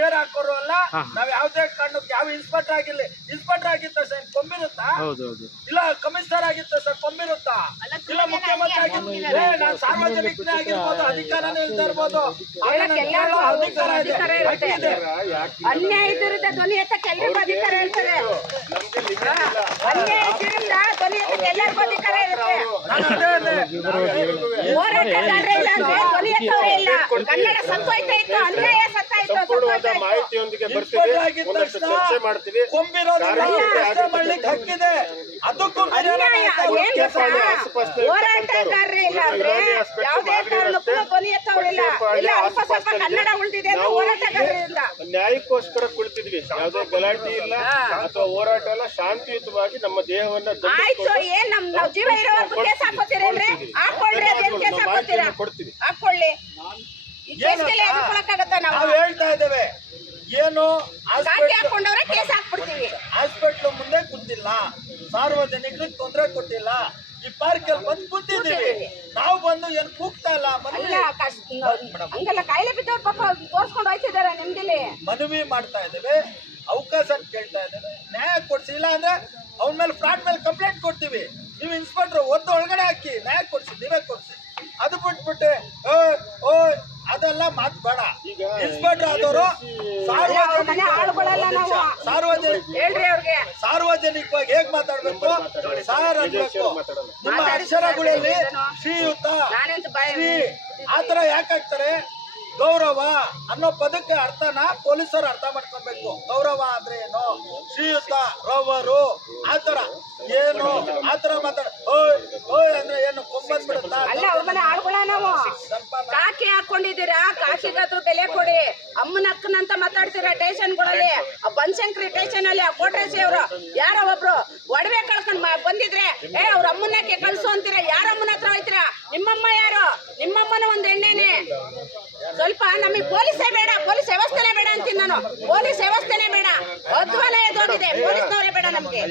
Care ಹಾಕೋರು ಅಲ್ಲ. ನಾವ್ ಯಾವ್ದೇ ಕಾರಣಕ್ಕೆ ಯಾವ ಇನ್ಸ್ಪೆಕ್ಟರ್ ಆಗಿರ್ಲಿ, ಇನ್ಸ್ಪೆಕ್ಟರ್ ಆಗಿದ್ದ ಸರ್ ಕೊಂಬಿರುತ್ತಾ? ಇಲ್ಲ ಕಮಿಷನರ್ ಆಗಿದ್ದ ಸರ್ ಕೊಂಬಿರುತ್ತಾ? ಇಲ್ಲ ಮುಖ್ಯಮಂತ್ರಿ ಆಗಿರ್ಬೋದು, ನಾನು ಸಾರ್ವಜನಿಕನೇ ಆಗಿರ್ಬೋದು, ಅಧಿಕಾರನೇ ಇಲ್ದೇ ಇರ್ಬೋದು, ಅಧಿಕಾರ ಇದೆ. ಅನ್ಯಾಯದ ವಿರುದ್ಧ ಧ್ವನಿ ಎತ್ತಕ್ಕೆ ಎಲ್ಲರಿಗೂ ಅಧಿಕಾರ ಇರ್ತದೆ. ಅನ್ಯಾಯದ ವಿರುದ್ಧ ಧ್ವನಿ ಎತ್ತಕ್ಕೆ ಎಲ್ಲರಿಗೂ ಅಧಿಕಾರ ಇರುತ್ತೆ. ಹೋರಾಟಗಾರರೇ ಇಲ್ಲ ಅಂದ್ರೆ ಧ್ವನಿ ಎತ್ತವೇ ಇಲ್ಲ. ಕನ್ನಡ ಸತ್ತೋಯ್ತಾ ಇತ್ತು, ಅನ್ಯಾಯ ಸತ್ತಾಯ್ತು. ಮಾಹಿತಿಯೊಂದಿಗೆ ಬರ್ತೀವಿ, ಒಂದಷ್ಟು ಚರ್ಚೆ ಮಾಡ್ತೀವಿ. ಮಾಡ್ಲಿಕ್ಕೆ ಹಕ್ಕಿದೆ. ಅದಕ್ಕೂ ಹೋರಾಟಗಾರರೇ ಇಲ್ಲ ಅಂದ್ರೆ ಯಾವುದೇ ಕಾರಣಕ್ಕೂ ಧ್ವನಿ ಎತ್ತವರಿಲ್ಲ. ಇಲ್ಲ ಅಲ್ಪ ಸ್ವಲ್ಪ ಕನ್ನಡ ಉಳಿದಿದೆ ಅಂತ ಹೋರಾಟಗಾರರಿಂದ ನ್ಯಾಯಕ್ಕೋಸ್ಕರ ಕುಳಿತಿದ್ವಿ. ಯಾವುದೇ ಗಲಾಟೆ ಇಲ್ಲ ಅಥವಾ ಹೋರಾಟ ಎಲ್ಲ ಶಾಂತಿಯುತವಾಗಿ ನಮ್ಮ ದೇಹವನ್ನ ಆಯ್ತು. ಏನ್ ನಾವು ಜೀವ ಇರೋವರೆಗೂ ಕೇಸ್ ಹಾಕೋತೀರೇನ್ರಿ? ಹಾಕೊಳ್ಳಿ, ಅದೇನ್ ಕೇಸ್ ಹಾಕೋತೀರಾ? ಹಾಕೊಳ್ಳಿ. ಈ ಕೇಸ್ಗೆಲ್ಲ ಎದುರ್ಕೊಳಕ್ಕಾಗತ್ತ? ನಾವು ಹೇಳ್ತಾ ಇದ್ದೇವೆ, ಏನು ಗಾಡಿ ಹಾಕೊಂಡವ್ರೆ ಕೇಸ್ ಹಾಕ್ಬಿಡ್ತೀವಿ. ಹಾಸ್ಪಿಟ್ಲ್ ಮುಂದೆ ಕುಂತಿಲ್ಲ, ಸಾರ್ವಜನಿಕರಿಗೆ ತೊಂದರೆ ಕೊಟ್ಟಿಲ್ಲ, ಈ ಪಾರ್ಕ್ ಅಲ್ಲಿ ಬಂದು ಕೂತಿದ್ದೀವಿ. ನಾವು ಬಂದು ಏನ್ ಕೂಗ್ತಾ ಇಲ್ಲ. ಹಂಗೆಲ್ಲ ಕಾಯಿಲೆ ಬಿದ್ದವ್ರು ಪಾಪ ತೋರ್ಸ್ಕೊಂಡು ಹೋಯ್ತಿದ್ದಾರೆ ನಿಮ್ದಿಲ್ಲಿ. ಮನವಿ ಮಾಡ್ತಾ ಇದ್ದೇವೆ, ಅವಕಾಶ ಕೇಳ್ತಾ ಇದ್ದೇವೆ, ನ್ಯಾಯ ಕೊಡ್ಸಿ. ಇಲ್ಲ ಅಂದ್ರೆ ಅವನ ಮೇಲೆ ಫ್ರಾಡ್ ಮೇಲೆ ಕಂಪ್ಲೇಂಟ್ ಕೊಡ್ತೀವಿ. ನೀವು ಇನ್ಸ್ಪೆಕ್ಟರ್ ಒದ್ದು ಒಳಗಡೆ ಹಾಕಿ ನ್ಯಾಯ ಕೊಡ್ಸಿ, ನೀವೇ ಕೊಡ್ಸಿ. ಅದು ಬಿಟ್ಬಿಟ್ಟೆ ಓ ಅದೆಲ್ಲ ಮಾತು ಬೇಡ. ಇನ್ಸ್ಪೆಕ್ಟರ್ ಆದವರು ಸಾರ್ವಜನಿಕವಾಗಿ ಹೇಗ್ ಮಾತಾಡ್ಬೇಕು ಸಾರ್ ಅನ್ಬೇಕು. ನಿಮ್ಮ ಅಕ್ಷರಗಳಲ್ಲಿ ಶ್ರೀಯುತ ಶ್ರೀ ಆತರ ಯಾಕಾಗ್ತಾರೆ? ಗೌರವ ಅನ್ನೋ ಪದಕ್ಕೆ ಅರ್ಥನ ಪೊಲೀಸರು ಅರ್ಥ ಮಾಡ್ಕೊಬೇಕು. ಗೌರವ ಅಂದ್ರೆ ಏನು? ಶ್ರೀಯುತ ರವರು ಆತರ ಏನು ಆತರ ಮಾತಾಡ ಓಯ್ ಅಂದ್ರೆ ಏನು ಕೊಂಬಂದ್ ಬಿಡುತ್ತಾ? ಅಲ್ಲ ಅವ್ರ ಮನೆ ಆಳ್ಗೊಳ ನಾವು ಕಾಕಿ ಹಾಕೊಂಡಿದ್ದೀರಾ, ಕಾಕಿಗಾದ್ರೂ ಬೆಲೆ ಕೊಡಿ. ಅಮ್ಮನ ಅಕ್ಕನಂತ ಮಾತಾಡ್ತೀರಾ ಸ್ಟೇಷನ್ಗಳಲ್ಲಿ. ಬನಶಂಕರಿ ಸ್ಟೇಷನ್ ಅಲ್ಲಿ ಆ ಕೋಟ್ರೇಶಿ ಅವರು ಯಾರೋ ಒಬ್ರು ಒಡವೆ ಕಳ್ಕೊಂಡ್ ಬಂದಿದ್ರೆ ಅವ್ರ ಅಮ್ಮನಕ್ಕೆ ಕಳ್ಸು ಅಂತೀರಾ. ಯಾರ ಅಮ್ಮನ ಹತ್ರ ಹೋಯ್ತೀರಾ? ನಿಮ್ಮಮ್ಮ ಯಾರು? ನಿಮ್ಮಮ್ಮನ ಒಂದ್ ಎಣ್ಣೆನೆ. ಸ್ವಲ್ಪ ನಮಗೆ ಪೊಲೀಸೇ ಬೇಡ, ಪೊಲೀಸ್ ವ್ಯವಸ್ಥೆನೇ ಬೇಡ ಅಂತೀನಿ ನಾನು. ಪೊಲೀಸ್ ವ್ಯವಸ್ಥೆನೇ ಬೇಡ, ಅಧ್ವಾನ ಎದೋಗಿದೆ. ಪೊಲೀಸ್ನವರೇ ಬೇಡ ನಮ್ಗೆ.